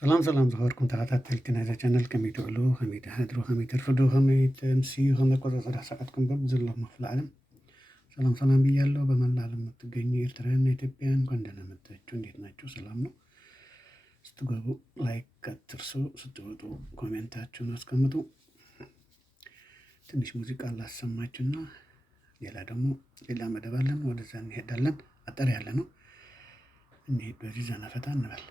سلام سلام زهوركم تغتاتلتنا هذا channel كم يتقولوا هم يتهدروا هم يترفضوا هم يتمسيوا هم يقضوا صلاح ساعتكم ببذل الله في العالم سلام سلام بيالله بمن العالم متقيني إرتران إتبين كندنا متجون ديت ناچو سلامنا ስትገቡ ላይክ አትርሱ ስትወጡ ኮሜንታችሁን አስቀምጡ ትንሽ ሙዚቃ ላሰማችሁና ሌላ መደብ አለን ወደዛ እንሄዳለን አጠር ያለ ነው እንሂድ በዚህ ዘና ፈታ እንበል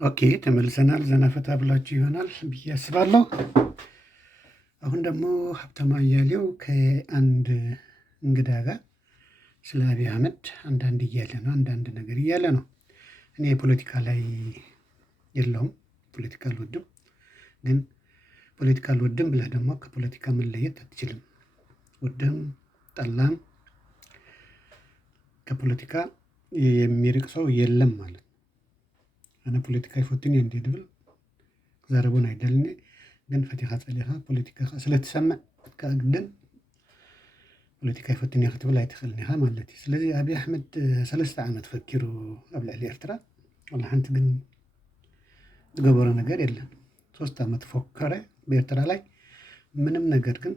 ኦኬ ተመልሰናል ዘና ፈታ ብላችሁ ይሆናል ብዬ አስባለሁ አሁን ደግሞ ሀብታሙ አያሌው ከአንድ እንግዳ ጋር ስለ አብይ አህመድ አንዳንድ ነገር እያለ ነው እኔ ፖለቲካ ላይ የለውም፣ ፖለቲካ አልወድም። ግን ፖለቲካ አልወድም ብለህ ደግሞ ከፖለቲካ መለየት አትችልም። ወድህም ጠላም ከፖለቲካ የሚርቅ ሰው የለም ማለት ነው። ኣነ ፖለቲካ ይፈትኒ እንዴ ድብል ክዛረቡን አይደልኒ። ግን ፈቲኻ ፀሊኻ ፖለቲካ ስለትሰምዕ ክትግድን ፖለቲካ ይፈትኒ ክትብል ኣይትኽእልን ኢኻ ማለት እዩ። ስለዚ ኣብይ ኣሕመድ 3 ዓመት ፈኪሩ ኣብ ልዕሊ ኤርትራ ወላ ሓንቲ ግን ዝገበሮ ነገር የለን። 3 ዓመት ፎከረ በኤርትራ ላይ ምንም ነገር ግን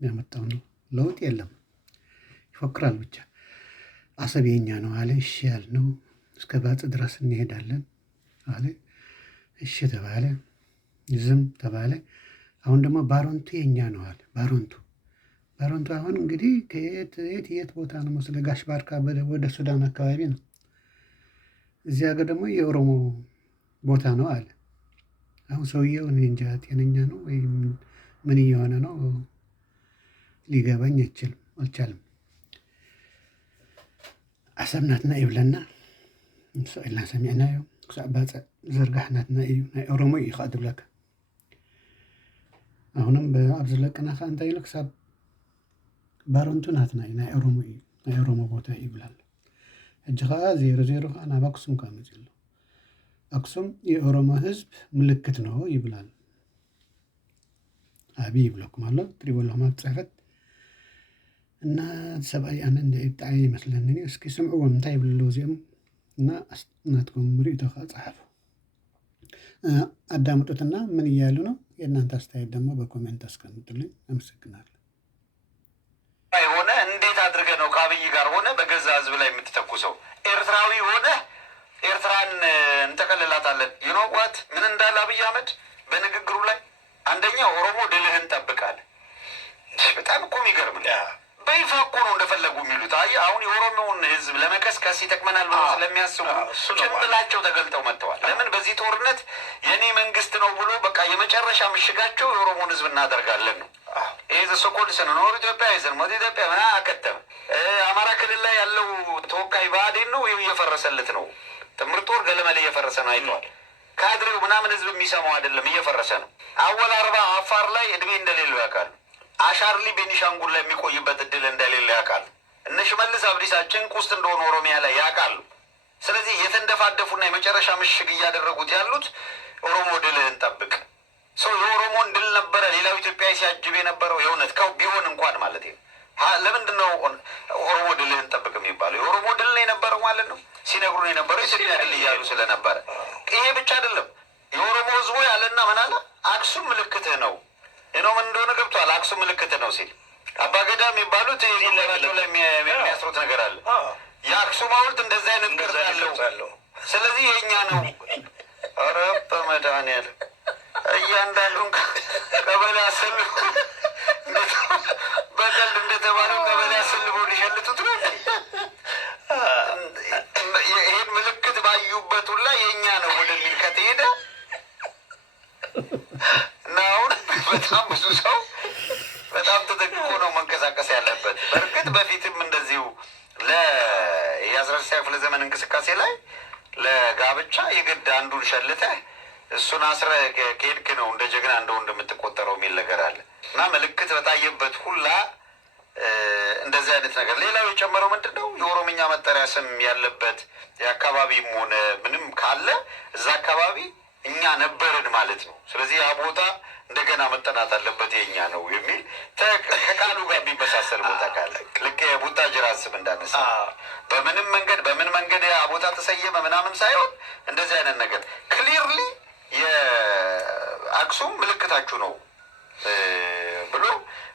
ያመጣው ነው ለውጥ የለም። ይፎክራል ብቻ። አሰብ የኛ ነው አለ። እሺ ያልነው እስከ ባጽ ድረስ እንሄዳለን አለ። እሺ ተባለ፣ ዝም ተባለ። አሁን ደግሞ ባሮንቱ የኛ ነው አለ። ባሮንቱ አሁን እንግዲህ ከየት ቦታ ነው መስለ ጋሽ ባርካ ወደ ሱዳን አካባቢ ነው። እዚህ ሀገር ደግሞ የኦሮሞ ቦታ ነው አለ። አሁን ሰውየው እኔ እንጃ ጤነኛ ነው ወይም ምን እየሆነ ነው ሊገባኝ አልቻለም። አሰብ ናትና ይብለና ኢልና ሰሚዕናዮ ክሳብ ባፅዕ ዝርጋሕ ናትና እዩ ናይ ኦሮሞ እዩ ከዓ ትብለካ። አሁንም ኣብ ዝለቅና ከዓ እንታይ ኢሉ ክሳብ ባሮንቱ ናትና እዩ ናይ ኦሮሞ እዩ ናይ ኦሮሞ ቦታ እዩ ይብላል። ሕጂ ከዓ 00 ከዓ ናብ ኣክሱም ከዓ መፅኡ ኣሎ። አክሱም የኦሮሞ ህዝብ ምልክት ነው ይብላል። አብይ ይብለኩም አሎ ትሪእዎ ኣለኹም ኣብ ፅሕፈት እና ሰብኣይ ኣነ ብጣዕሚ ይመስለኒ። እስኪ ስምዕዎም እንታይ ይብሉ እዚኦም እና እናትኩም ርእቶ ከዓ ጻሓፉ አዳምጡትና ምን እያሉ ነው። የእናንተ አስተያየት ደግሞ በኮሜንት አስቀምጡልኝ። አመሰግናለሁ። ሆነ እንዴት አድርገ ነው ከአብይ ጋር ሆነ በገዛ ህዝብ ላይ የምትተኩሰው? ኤርትራዊ ሆነ ኤርትራን እንጠቀልላታለን ይኖዋት ምን እንዳለ አብይ አህመድ በንግግሩ ላይ አንደኛ ኦሮሞ ድልህን ጠብቃል። በጣም እኮ የሚገርም በይፋ እኮ ነው እንደፈለጉ የሚሉት። አይ አሁን የኦሮሞውን ህዝብ ለመቀስቀስ ይጠቅመናል ብለው ስለሚያስቡ ጭንብላቸው ተገልጠው መጥተዋል። ለምን በዚህ ጦርነት የኔ መንግስት ነው ብሎ በቃ የመጨረሻ ምሽጋቸው የኦሮሞን ህዝብ እናደርጋለን ነው። ይሄ ዘሶኮል ሰነኖር ኢትዮጵያ ሞት ኢትዮጵያ ምን አከተመ። አማራ ክልል ላይ ያለው ተወካይ ብአዴን ነው እየፈረሰለት ነው። ጥምር ጦር ገለመሌ እየፈረሰ ነው አይተዋል። ካድሬው ምናምን ህዝብ የሚሰማው አይደለም እየፈረሰ ነው። አወል አርባ አፋር ላይ እድሜ እንደሌለው ያውቃሉ። አሻርሊ ቤኒሻንጉል ላይ የሚቆይበት እድል እንደሌለ ያውቃሉ። እነ ሽመልስ አብዲሳ ጭንቅ ውስጥ እንደሆነ ኦሮሚያ ላይ ያውቃሉ። ስለዚህ የተንደፋደፉና የመጨረሻ ምሽግ እያደረጉት ያሉት ኦሮሞ ድልህን ጠብቅ። ሰው የኦሮሞን ድል ነበረ ሌላው ኢትዮጵያዊ ሲያጅብ የነበረው የእውነት ከው ቢሆን እንኳን ማለት ነው። ለምንድን ነው ኦሮሞ ድልህን ጠብቅ የሚባለው? የኦሮሞ ድል ነው የነበረው ማለት ነው። ሲነግሩን የነበረው ኢትዮጵያ ድል እያሉ ስለነበረ ይሄ ብቻ አይደለም። የኦሮሞ ህዝቦ ያለና ምን አለ? አክሱም ምልክትህ ነው ምን እንደሆነ ገብቷል። አክሱም ምልክት ነው ሲል አባገዳ የሚባሉት ይላቸው ላይ የሚያስሩት ነገር አለ። የአክሱም ሐውልት እንደዚህ አይነት ቅርጽ ያለው ስለዚህ የኛ ነው። ኧረ በመድኃኒዓለም እያንዳንዱን ቀበሌ አሰልፎ በቀልድ እንደተባለው ቀበሌ አሰልፎ ሊሸልቱት ነው። ይህን ምልክት ባዩበት ሁላ የእኛ ነው ወደሚል ከተሄደ እና አሁን በጣም ብዙ ሰው በጣም ተጠቅቆ ነው መንቀሳቀስ ያለበት። በእርግጥ በፊትም እንደዚሁ የ19ኛው ክፍለ ዘመን እንቅስቃሴ ላይ ለጋብቻ የግድ አንዱን ሸልተህ እሱን አስረህ ከሄድክ ነው እንደ ጀግና እንደው እንደምትቆጠረው የሚል ነገር አለ እና ምልክት በታየበት ሁላ እንደዚህ አይነት ነገር። ሌላው የጨመረው ምንድን ነው? የኦሮምኛ መጠሪያ ስም ያለበት የአካባቢም ሆነ ምንም ካለ እዛ አካባቢ እኛ ነበርን ማለት ነው። ስለዚህ ያ ቦታ እንደገና መጠናት አለበት የኛ ነው የሚል ከቃሉ ጋር የሚመሳሰል ቦታ ካለ ልክ የቡታጅራ ስም እንዳነሳ በምን መንገድ ያ ቦታ ተሰየመ ምናምን ሳይሆን እንደዚህ አይነት ነገር ክሊርሊ የአክሱም ምልክታችሁ ነው ብሎ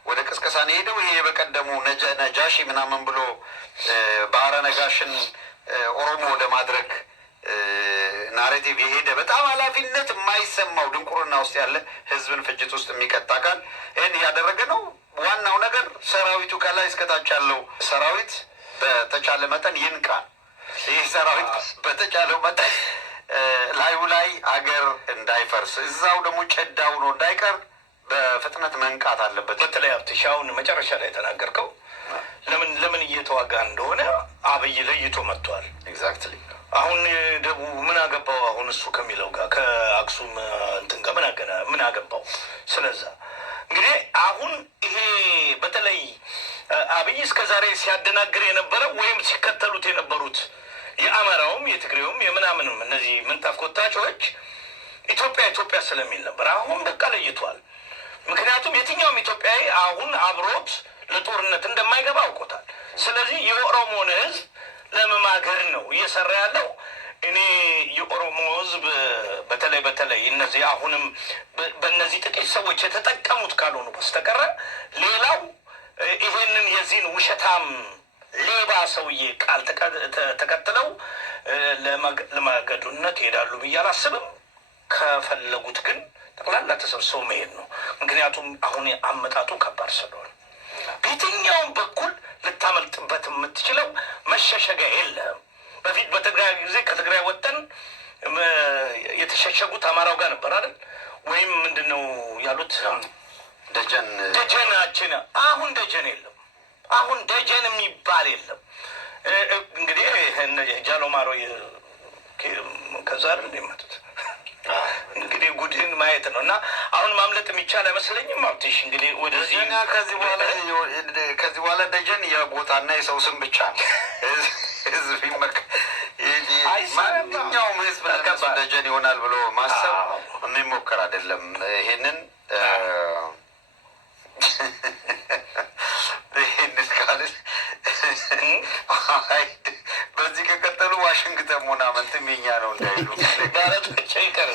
ወደ ቅስቀሳን ሄደው ይሄ በቀደሙ ነጃሺ ምናምን ብሎ ባህረ ነጋሽን ኦሮሞ ወደ ማድረግ ናሬቲቭ የሄደ በጣም ኃላፊነት የማይሰማው ድንቁርና ውስጥ ያለ ህዝብን ፍጅት ውስጥ የሚቀጣ አካል ይህን እያደረገ ነው። ዋናው ነገር ሰራዊቱ ከላይ እስከታች ያለው ሰራዊት በተቻለ መጠን ይንቃል። ይህ ሰራዊት በተቻለው መጠን ላዩ ላይ አገር እንዳይፈርስ እዛው ደግሞ ጨዳው ነው እንዳይቀር በፍጥነት መንቃት አለበት። በተለይ አብትሻውን መጨረሻ ላይ የተናገርከው ለምን እየተዋጋ እንደሆነ አብይ ለይቶ መጥቷል። ኤግዛክትሊ አሁን ደቡብ ምን አገባው? አሁን እሱ ከሚለው ጋር ከአክሱም እንትን ጋር ምን አገባው? ስለዛ እንግዲህ አሁን ይሄ በተለይ አብይ እስከ ዛሬ ሲያደናግር የነበረው ወይም ሲከተሉት የነበሩት የአማራውም የትግሬውም የምናምንም እነዚህ ምንጣፍ ኮታቾች ኢትዮጵያ ስለሚል ነበር። አሁን በቃ ለይቷል። ምክንያቱም የትኛውም ኢትዮጵያዊ አሁን አብሮት ለጦርነት እንደማይገባ አውቆታል። ስለዚህ የኦሮሞን ህዝብ ለመማገር ነው እየሰራ ያለው። እኔ የኦሮሞ ህዝብ በተለይ እነዚህ አሁንም በእነዚህ ጥቂት ሰዎች የተጠቀሙት ካልሆኑ በስተቀረ ሌላው ይሄንን የዚህን ውሸታም ሌባ ሰውዬ ቃል ተከትለው ለማገዱነት ይሄዳሉ ብዬ አላስብም። ከፈለጉት ግን ጠቅላላ ተሰብስበው መሄድ ነው። ምክንያቱም አሁን አመጣጡ ከባድ ስለሆነ በየትኛውም በኩል ልታመልጥበት የምትችለው መሸሸጊያ የለም። በፊት በትግራይ ጊዜ ከትግራይ ወጥተን የተሸሸጉት አማራው ጋር ነበር አይደል? ወይም ምንድን ነው ያሉት ደጀናችን። አሁን ደጀን የለም። አሁን ደጀን የሚባል የለም። እንግዲህ ጃሎ ማሮ ከዛ አይደል እንደመጡት እንግዲህ ጉድህን ማየት ነው። እና አሁን ማምለጥ የሚቻል አይመስለኝም። አብትሽ እንግዲህ ወደዚህ ከዚህ በኋላ ደጀን የቦታና የሰው ስም ብቻ ነው። ህዝብ ማንኛውም ህዝብ ለነሱ ደጀን ይሆናል ብሎ ማሰብ የሚሞከር አይደለም። ይሄንን ካልን በዚህ ከቀጠሉ ዋሽንግተን ሞናመንትም የኛ ነው እንዳይሉ ባለቶች ይቀር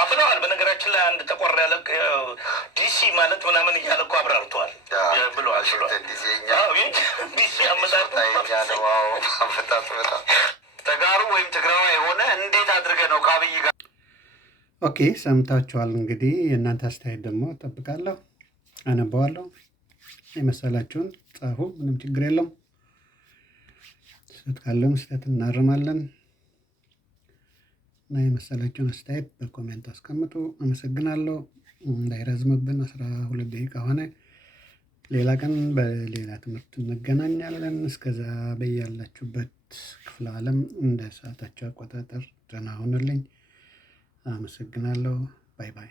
አብለዋል። በነገራችን ላይ አንድ ተቆር ያለ ዲሲ ማለት ምናምን እያለ እኮ አብራርተዋል ብለዋል። ዲሲ አመጣጡ በጣም ተጋሩ ወይም ትግራዋ የሆነ እንዴት አድርገ ነው ከአብይ ጋር። ኦኬ ሰምታችኋል። እንግዲህ የእናንተ አስተያየት ደግሞ እጠብቃለሁ፣ አነባዋለሁ። የመሰላችሁን ጻፉ፣ ምንም ችግር የለም። ስህተት ካለም ስህተት እናርማለን እና የመሰላችሁን አስተያየት በኮሜንት አስቀምጡ። አመሰግናለሁ። እንዳይረዝምብን 12 ደቂቃ ሆነ። ሌላ ቀን በሌላ ትምህርት እንገናኛለን። እስከዛ በያላችሁበት ክፍለ ዓለም እንደ ሰዓታቸው አቆጣጠር ደህና ሁኑልኝ። አመሰግናለሁ። ባይ ባይ።